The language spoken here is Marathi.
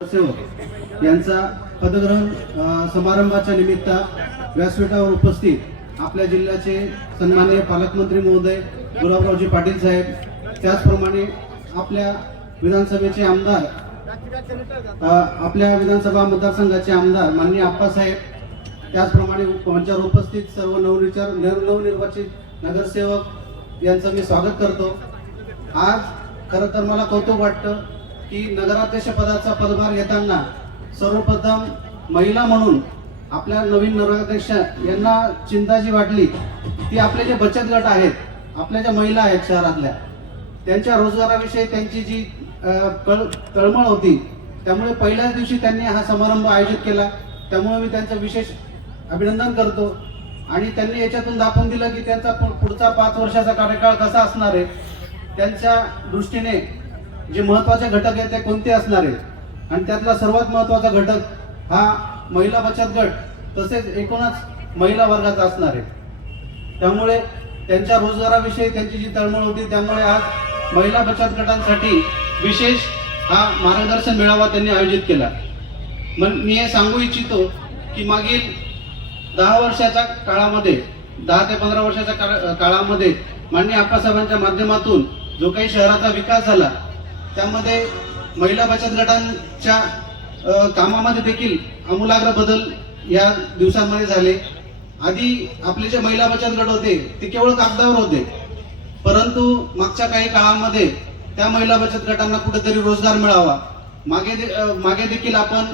सेवक यांचा पदग्रहण समारंभाच्या निमित्त व्यासपीठावर उपस्थित आपल्या जिल्ह्याचे सन्माननीय पालकमंत्री महोदय गुलाबरावजी पाटील साहेब, त्याचप्रमाणे आपल्या विधानसभेचे आमदार, आपल्या विधानसभा मतदारसंघाचे आमदार माननीय आप्पासाहेब, त्याचप्रमाणे मंचावर उपस्थित सर्व नवनिर्वाचित नगरसेवक यांचं मी स्वागत करतो। आज खरं तर मला कौतुक वाटतं की नगराध्यक्ष पदाचा पदभार घेताना सर्वप्रथम महिला म्हणून आपल्या नवीन नगराध्यक्ष यांना चिंता जी वाटली ती आपले जे बचत गट आहेत, आपल्या ज्या महिला आहेत शहरातल्या, त्यांच्या रोजगाराविषयी त्यांची जी तळमळ होती, त्यामुळे पहिल्याच दिवशी त्यांनी हा समारंभ आयोजित केला। त्यामुळे मी त्यांचं विशेष अभिनंदन करतो आणि त्यांनी याच्यातून दाखवून दिलं की त्यांचा पुढचा 5 वर्षाचा कार्यकाळ कसा असणार आहे, त्यांच्या दृष्टीने जे महत्त्वाचे घटक आहेत ते कोणते असणार आहेत आणि त्यातला सर्वात महत्त्वाचा घटक हा महिला बचत गट तसेच एकूणच महिला वर्गाचा असणार आहे। त्यामुळे त्यांच्या रोजगाराविषयी त्यांची जी तळमळ होती, त्यामुळे आज महिला बचत गटांसाठी विशेष हा मार्गदर्शन मेळावा त्यांनी आयोजित केला। मी हे सांगू इच्छितो की मागील 10 वर्षाच्या काळामध्ये, 10 ते 15 वर्षाच्या काळामध्ये माननीय आप्पासाहेबांच्या माध्यमातून जो काही शहराचा विकास झाला, त्यामध्ये महिला बचत गटांच्या कामामध्ये देखील आमूलाग्र बदल या दिवसांमध्ये झाले। आधी आपले जे महिला बचत गट होते ते केवळ कागदावर होते, परंतु मागच्या काही काळामध्ये त्या महिला बचत गटांना कुठेतरी रोजगार मिळावा, मागे देखील आपण